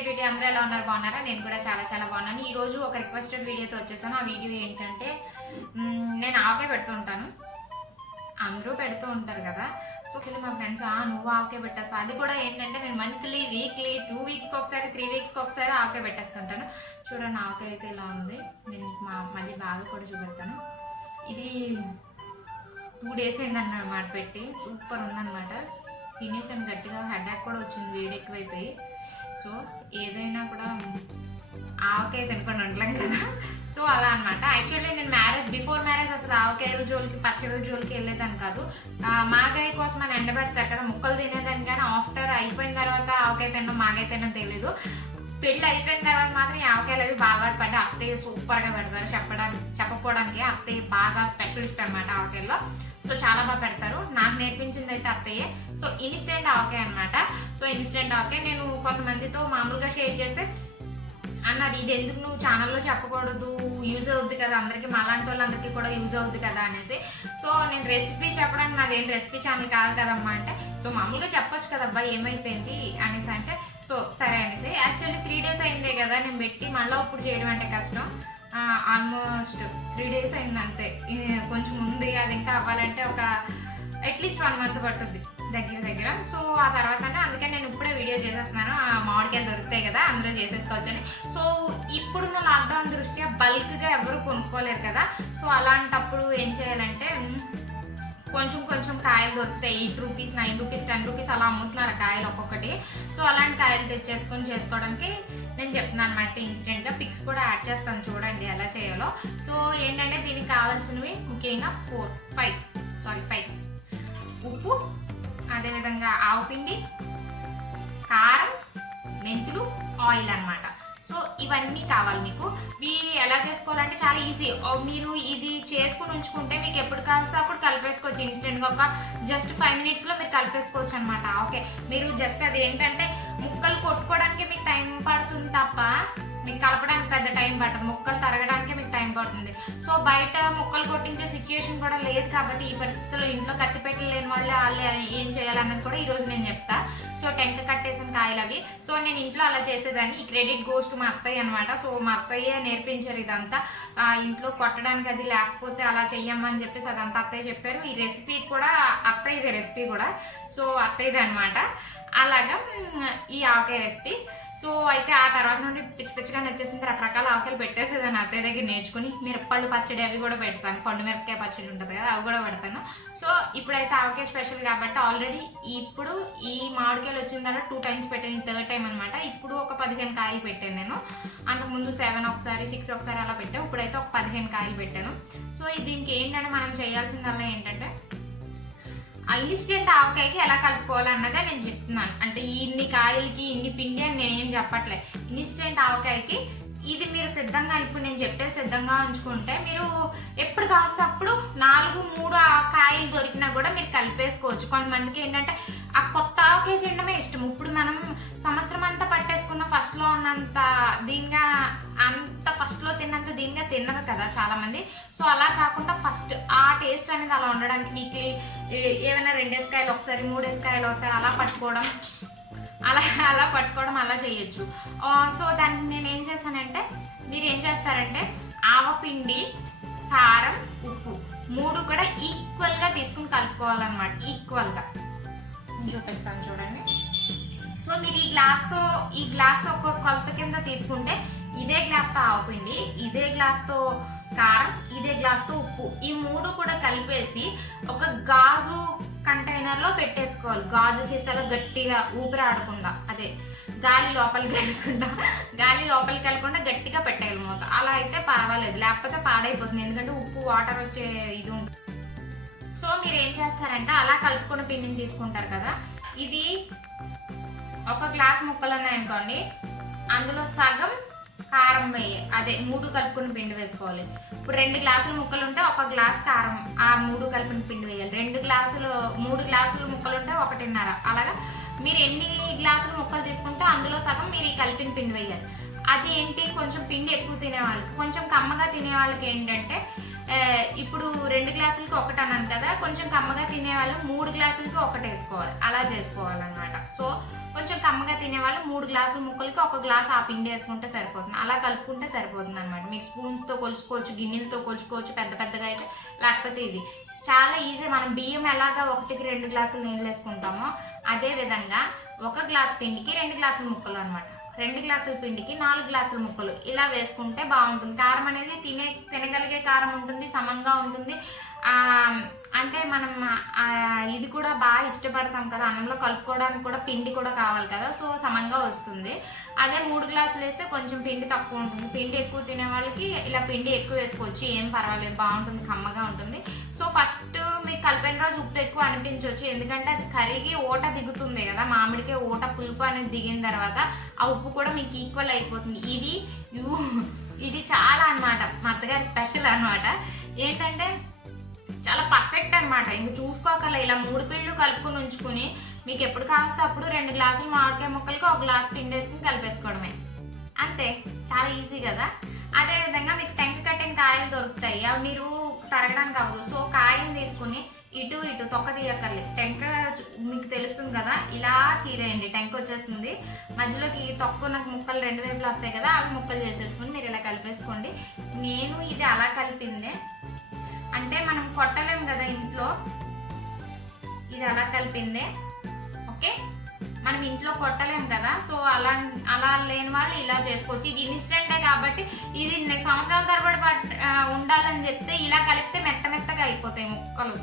Creativity అందరూ ఎలా ఉన్నారు, బాగున్నారా? నేను కూడా చాలా చాలా బాగున్నాను. ఈరోజు ఒక రిక్వెస్టెడ్ వీడియోతో వచ్చేసాను. ఆ వీడియో ఏంటంటే నేను ఆవకాయ పెడుతూ ఉంటాను, అందరూ పెడుతూ ఉంటారు కదా. సో యాక్చువల్లీ మా ఫ్రెండ్స్ నువ్వు ఆవకాయ పెట్టేస్తా, అది కూడా ఏంటంటే నేను మంత్లీ వీక్లీ 2 వీక్స్కి ఒకసారి 3 వీక్స్కి ఒకసారి ఆవకాయ పెట్టేస్తుంటాను. చూడండి ఆవకాయ అయితే ఇలా ఉంది. నేను మళ్ళీ బాగా కూడా చూపెడతాను. ఇది 2 డేస్ అయిందన్నమాట పెట్టి, సూపర్ ఉందన్నమాట. తినేసాను గట్టిగా, హెడేక్ కూడా వచ్చింది వేడి ఎక్కువైపోయి. సో ఏదైనా కూడా ఆవకాయ తినకుండా ఉండలేం కదా. సో అలా అనమాట. యాక్చువల్లీ నేను బిఫోర్ మ్యారేజ్ అసలు ఆవకాయలు జోలికి పచ్చడి జోలికి వెళ్ళేదాన్ని కాదు. మాగాయ కోసం అని ఎండబెడతారు కదా, ముక్కలు తినేదాన్ని. కానీ ఆఫ్టర్ అయిపోయిన తర్వాత ఆవకాయ తినడం మాగాయ తినడం తెలియదు. పెళ్ళి అయిపోయిన తర్వాత మాత్రం ఆవకాయలు అవి బాగా పడ్డ అత్తయ్య సూపర్గా పెడతారు. చెప్పకపోవడానికి అత్తయ్య బాగా స్పెషలిస్ట్ అనమాట ఆవకాయల్లో. సో చాలా బాగా పెడతారు. నాకు నేర్పించింది అయితే అత్తయ్యే. సో ఇన్స్టెంట్ ఆవకాయ అనమాట. సో ఇన్స్టెంట్ ఆవకాయ నేను కొంతమందితో మామూలుగా షేర్ చేస్తే అన్నారు, ఇది ఎందుకు నువ్వు ఛానల్లో చెప్పకూడదు, యూజ్ అవుద్ది కదా అందరికీ, మాలాంటి వాళ్ళందరికీ కూడా యూజ్ అవుద్ది కదా అనేసి. సో నేను రెసిపీ చెప్పడానికి నాదేం రెసిపీ ఛానల్ కాదు కదమ్మా అంటే, సో మామూలుగా చెప్పొచ్చు కదా అబ్బాయి ఏమైపోయింది అనేసి అంటే, సో సరే అనేసి. యాక్చువల్లీ 3 డేస్ అయిందే కదా నేను పెట్టి, మళ్ళీ అప్పుడు చేయడం అంటే కష్టం. ఆల్మోస్ట్ 3 డేస్ అయింది అంతే. కొంచెం ఉంది, అది ఇంకా అవ్వాలంటే ఒక అట్లీస్ట్ 1 మంత్ పట్టుద్ది దగ్గర. సో ఆ తర్వాతనే అందుకే నేను ఇప్పుడే వీడియో చేసేస్తున్నాను. మామిడికాయలు దొరుకుతాయి కదా, అందరూ చేసేసుకోవచ్చని. సో ఇప్పుడున్న లాక్డౌన్ దృష్ట్యా బల్క్గా ఎవరు కొనుక్కోలేరు కదా. సో అలాంటప్పుడు ఏం చేయాలంటే కొంచెం కాయలు దొరుకుతాయి. 8 రూపీస్, 9 రూపీస్, 10 రూపీస్ అలా అమ్ముతున్నారు కాయలు ఒక్కొక్కటి. సో అలాంటి కాయలు తెచ్చేసుకొని చేసుకోవడానికి నేను చెప్తున్నాను అనమాట. ఇన్స్టెంట్గా పిక్స్ కూడా యాడ్ చేస్తాను, చూడండి ఎలా చేయాలో. సో ఏంటంటే దీనికి కావాల్సినవి ముఖ్యంగా 5 ఉప్పు, అదేవిధంగా ఆవుపిండి, కారం, మెంతులు, ఆయిల్ అనమాట. సో ఇవన్నీ కావాలి మీకు. ఇవి ఎలా చేసుకోవాలంటే చాలా ఈజీ. మీరు ఇది చేసుకుని ఉంచుకుంటే మీకు ఎప్పుడు కావాల్సి అప్పుడు కలిపేసుకోవచ్చు. ఇన్స్టెంట్గా ఒక జస్ట్ 5 మినిట్స్లో మీరు కలిపేసుకోవచ్చు అనమాట. ఓకే, మీరు జస్ట్ అది ఏంటంటే ముక్కలు కొట్టుకోవడానికి మీకు టైం పడుతుంది తప్ప మీకు కలపడానికి పెద్ద టైం పడుతుంది. ముక్కలు తరగడానికే మీకు టైం పడుతుంది. సో బయట ముక్కలు కొట్టించే సిచ్యుయేషన్ కూడా లేదు కాబట్టి ఈ పరిస్థితుల్లో ఇంట్లో కత్తిపెట్టలు లేని వాళ్ళు ఏం చేయాలన్నది కూడా ఈరోజు నేను చెప్తా. సో టెంక కట్టేసిన కాయలు అవి. సో నేను ఇంట్లో అలా చేసేదాన్ని. ఈ క్రెడిట్ గోస్ టు మా అత్తయ్య అనమాట. సో మా అత్తయ్య నేర్పించారు ఇదంతా. ఇంట్లో కొట్టడానికి అది లేకపోతే అలా చెయ్యమ్మని చెప్పేసి అదంతా అత్తయ్య చెప్పారు. ఈ రెసిపీ కూడా అత్తయ్యదే రెసిపీ కూడా. సో అత్తయ్యదే అనమాట. అలాగా ఈ ఆవకాయ రెసిపీ. సో అయితే ఆ తర్వాత నుండి పిచ్చిగా నచ్చేసింది. రకరకాల ఆవకాయలు పెట్టేసేదాన్ని అత్తయ్య దగ్గర నేర్చుకుని. మిరపళ్ళు పచ్చడి అవి కూడా పెడతాను. పండు మిరపకాయ పచ్చడి ఉంటుంది కదా, అవి కూడా పెడతాను. సో ఇప్పుడైతే ఆవకాయ స్పెషల్ కాబట్టి ఆల్రెడీ ఇప్పుడు ఈ మామిడికాయలు వచ్చిన తర్వాత 2 టైమ్స్ పెట్టాను. 3rd టైం అనమాట. ఇప్పుడు ఒక 15 కాయలు పెట్టాను నేను. అంతకుముందు 7 ఒకసారి, 6 ఒకసారి అలా పెట్టాను. ఇప్పుడైతే ఒక 15 కాయలు పెట్టాను. సో దీనికి ఏంటంటే మనం చేయాల్సిందల్లా ఏంటంటే ఇన్స్టెంట్ ఆవకాయకి ఎలా కలుపుకోవాలన్నదే నేను చెప్తున్నాను. అంటే ఇన్ని కాయలకి ఇన్ని పిండి అని నేనేం చెప్పట్లేదు. ఇన్స్టెంట్ ఆవకాయకి ఇది మీరు సిద్ధంగా, ఇప్పుడు నేను చెప్పేది సిద్ధంగా ఉంచుకుంటే మీరు ఎప్పుడు కాస్తే అప్పుడు 4-3 కాయలు దొరికినా కూడా మీరు కలిపేసుకోవచ్చు. కొంతమందికి ఏంటంటే ఆ కొత్త ఆవకాయ తినడమే ఇష్టం. ఇప్పుడు మనం సంవత్సరం అంతా పట్టేసుకున్న ఫస్ట్లో ఉన్నంత దీనిగా, అంత ఫస్ట్లో తిన్నంత దీనిగా తినరు కదా చాలామంది. సో అలా కాకుండా ఫస్ట్ ఆ టేస్ట్ అనేది అలా ఉండడానికి వీక్లీ ఏమైనా 2 కాయలు ఒకసారి, 3 కాయలు ఒకసారి అలా పట్టుకోవడం అలా చేయొచ్చు. సో దాన్ని నేను ఏం చేశానంటే, మీరు ఏం చేస్తారంటే ఆవపిండి, కారం, ఉప్పు 3 కూడా ఈక్వల్గా తీసుకుని కలుపుకోవాలన్నమాట. ఈక్వల్గా చూపిస్తాను చూడండి. సో మీరు ఈ గ్లాస్ ఒక కొలత కింద తీసుకుంటే ఇదే గ్లాస్తో ఆవపిండి, ఇదే గ్లాస్తో కారం, ఇదే గ్లాస్తో ఉప్పు, ఈ 3 కూడా కలిపేసి ఒక గాజు కంటైనర్లో పెట్టేసుకోవాలి. గాజు సీసాలో గట్టిగా ఊపిరి ఆడకుండా, అదే గాలి లోపలికి వెళ్ళకుండా గట్టిగా పెట్టేయాలి మూత. అలా అయితే పర్వాలేదు, లేకపోతే పాడైపోతుంది. ఎందుకంటే ఉప్పు, వాటర్ వచ్చే ఇది ఉంటుంది. సో మీరు ఏం చేస్తారంటే అలా కలుపుకున్న పిండిని తీసుకుంటారు కదా, ఇది ఒక గ్లాస్ ముక్కలు ఉన్నాయనుకోండి, అందులో సగం కారం అదే 3 కలుపుకుని పిండి వేసుకోవాలి. ఇప్పుడు 2 గ్లాసుల ముక్కలు ఉంటే 1 గ్లాస్ కారం, ఆ 3 కలిపిన పిండి వేయాలి. 3 గ్లాసులు ముక్కలు ఉంటే 1.5. అలాగా మీరు ఎన్ని గ్లాసులు ముక్కలు తీసుకుంటే అందులో సగం మీరు ఈ కలిపిన పిండి వేయాలి. అది ఏంటి, కొంచెం పిండి ఎక్కువ తినే వాళ్ళకి, కొంచెం కమ్మగా తినే వాళ్ళకి ఏంటంటే ఇప్పుడు 2 గ్లాసులకి ఒకటి అన్నాను కదా, కొంచెం కమ్మగా తినే వాళ్ళు 3 గ్లాసులకి ఒకటి వేసుకోవాలి, అలా చేసుకోవాలన్నమాట. సో కొంచెం కమ్మగా తినేవాళ్ళు 3 గ్లాసుల ముక్కలకి 1 గ్లాస్ ఆ పిండి వేసుకుంటే సరిపోతుంది, అలా కలుపుకుంటే సరిపోతుంది అనమాట. మీకు స్పూన్స్తో కొలుచుకోవచ్చు, గిన్నెలతో కొలుచుకోవచ్చు పెద్ద పెద్దగా అయితే, లేకపోతే ఇది చాలా ఈజీ. మనం బియ్యం ఎలాగా 1కి 2 గ్లాసులు నీళ్ళు వేసుకుంటామో అదే విధంగా 1 గ్లాస్ పిండికి 2 గ్లాసుల ముక్కలు అనమాట, 2 గ్లాసుల పిండికి 4 గ్లాసుల ముక్కలు ఇలా వేసుకుంటే బాగుంటుంది. కారం అనేది తినగలిగే కారం ఉంటుంది, సమంగా ఉంటుంది. అంటే మనం ఇది కూడా బాగా ఇష్టపడతాం కదా, అన్నంలో కలుపుకోవడానికి కూడా పిండి కూడా కావాలి కదా, సో సమంగా వస్తుంది. అదే 3 గ్లాసులు వేస్తే కొంచెం పిండి తక్కువ ఉంటుంది. పిండి ఎక్కువ తినే వాళ్ళకి ఇలా పిండి ఎక్కువ వేసుకోవచ్చు, ఏం పర్వాలేదు, బాగుంటుంది, కమ్మగా ఉంటుంది. సో ఫస్ట్ మీకు కలిపిన రోజు ఉప్పు ఎక్కువ అనిపించవచ్చు, ఎందుకంటే అది కరిగి ఓట దిగుతుంది కదా, మామిడికాయ ఓట పులుపు అనేది దిగిన తర్వాత ఆ ఉప్పు కూడా మీకు ఈక్వల్ అయిపోతుంది. ఇది చాలా అనమాట మా అత్తగారి స్పెషల్ అనమాట. ఏంటంటే చాలా పర్ఫెక్ట్ అనమాట. ఇంక చూసుకోకల ఇలా 3 పిండ్లు కలుపుకొని ఉంచుకుని మీకు ఎప్పుడు కావస్తే అప్పుడు 2 గ్లాసులు మామిడికాయ ముక్కలకి 1 గ్లాస్ పిండి వేసుకుని కలిపేసుకోవడమే, అంతే. చాలా ఈజీ కదా. అదేవిధంగా మీకు టెంక కట్టిన కాయలు దొరుకుతాయి, అవి మీరు తరగడానికి అవ్వదు. సో కాయని తీసుకుని ఇటు తొక్క తీయక్కర్లేదు, టెంక మీకు తెలుస్తుంది కదా, ఇలా చీరేయండి, టెంక వచ్చేస్తుంది. మధ్యలోకి తొక్కున్న ముక్కలు 2 వైపులు వస్తాయి కదా, అవి ముక్కలు చేసేసుకుని మీరు ఇలా కలిపేసుకోండి. నేను ఇది అలా కలిపిందే, అంటే మనం కొట్టలేం కదా ఇంట్లో, ఇది అలా కలిపిందే. ఓకే, మనం ఇంట్లో కొట్టలేం కదా, సో అలా లేని వాళ్ళు ఇలా చేసుకోవచ్చు. ఇది ఇన్స్టెంటే కాబట్టి ఇది సంవత్సరాల తరబడి ఉండాలని చెప్తే ఇలా కలిపితే మెత్తగా అయిపోతాయి ముక్కలు.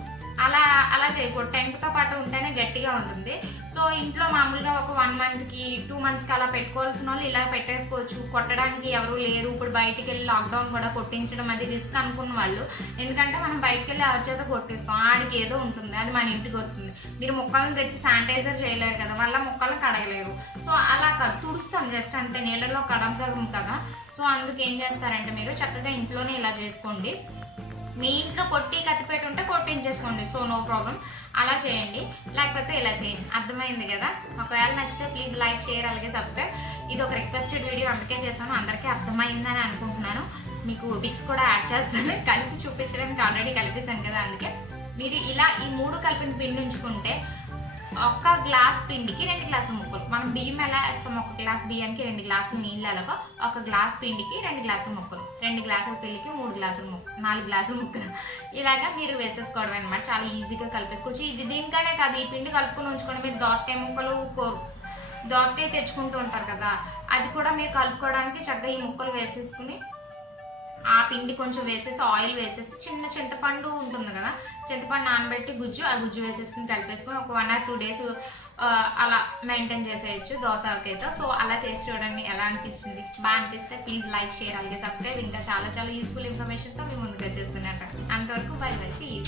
అలా చేయకూడదు, టెంకతో పాటు ఉంటేనే గట్టిగా ఉంటుంది. సో ఇంట్లో మామూలుగా ఒక 1 మంత్కి 2 మంత్స్కి అలా పెట్టుకోవాల్సిన వాళ్ళు ఇలా పెట్టేసుకోవచ్చు. కొట్టడానికి ఎవరు లేరు, ఇప్పుడు బయటికి వెళ్ళి లాక్డౌన్ కూడా కొట్టించడం అది రిస్క్ అనుకున్న వాళ్ళు, ఎందుకంటే మనం బయటకు వెళ్ళి ఆడి చేత కొట్టిస్తాం, ఆడికి ఏదో ఉంటుంది, అది మన ఇంటికి వస్తుంది. మీరు ముక్కలను తెచ్చి శానిటైజర్ చేయలేరు కదా, మళ్ళీ ముక్కలను కడగలేరు. సో అలా తుడుస్తాం జస్ట్ అంటే, నీళ్ళలో కడగం కదా. సో అందుకు ఏం చేస్తారంటే మీరు చక్కగా ఇంట్లోనే ఇలా చేసుకోండి. మీ ఇంట్లో కొట్టి కత్తిపెట్టి ఉంటే కొట్టించేసుకోండి, సో నో ప్రాబ్లం, అలా చేయండి. లేకపోతే ఇలా చేయండి, అర్థమైంది కదా. ఒకవేళ నచ్చితే ప్లీజ్ లైక్, షేర్, అలాగే సబ్స్క్రైబ్. ఇది ఒక రిక్వెస్టెడ్ వీడియో, అందుకే చేశాను. అందరికీ అర్థమైందని అనుకుంటున్నాను. మీకు పిక్స్ కూడా యాడ్ చేస్తాను, కలిపి చూపించడానికి ఆల్రెడీ కలిపేశాను కదా, అందుకే. మీరు ఇలా ఈ 3 కలిపిన పిండి ఉంచుకుంటే 1 గ్లాస్ పిండికి 2 గ్లాసుల ముక్కలు. మనం బియ్యం ఎలా వేస్తాం, 1 గ్లాస్ బియ్యానికి 2 గ్లాసులు నీళ్ళు ఎలాగో 1 గ్లాస్ పిండికి 2 గ్లాసుల ముక్కలు, 2 గ్లాసుల పిండికి 3 గ్లాసుల ముక్కలు, 4 గ్లాసుల ముక్కలు, ఇలాగా మీరు వేసేసుకోవడం అనమాట. చాలా ఈజీగా కలిపేసుకోవచ్చు. ఇది దీనికనే కాదు, ఈ పిండి కలుపుకొని ఉంచుకొని మీరు దోసకాయ ముక్కలు, దోసకాయ తెచ్చుకుంటూ ఉంటారు కదా, అది కూడా మీరు కలుపుకోవడానికి చక్కగా ఈ ముక్కలు వేసేసుకుని ఆ పిండి కొంచెం వేసేసి ఆయిల్ వేసేసి చిన్న చింతపండు ఉంటుంది కదా, చింతపండు నానబెట్టి ఆ గుజ్జు వేసేసుకుని కలిపేసుకుని ఒక 1 or 2 days అలా మెయింటైన్ చేసేయచ్చు దోసకైతే. సో అలా చేసి చూడండి ఎలా అనిపించింది. బాగా అనిపిస్తే ప్లీజ్ లైక్, షేర్, అలాగే సబ్స్క్రైబ్. ఇంకా చాలా యూస్ఫుల్ ఇన్ఫర్మేషన్తో మీ ముందుకు వచ్చేస్తున్నట్టు. అంతవరకు బై, సీ యూ.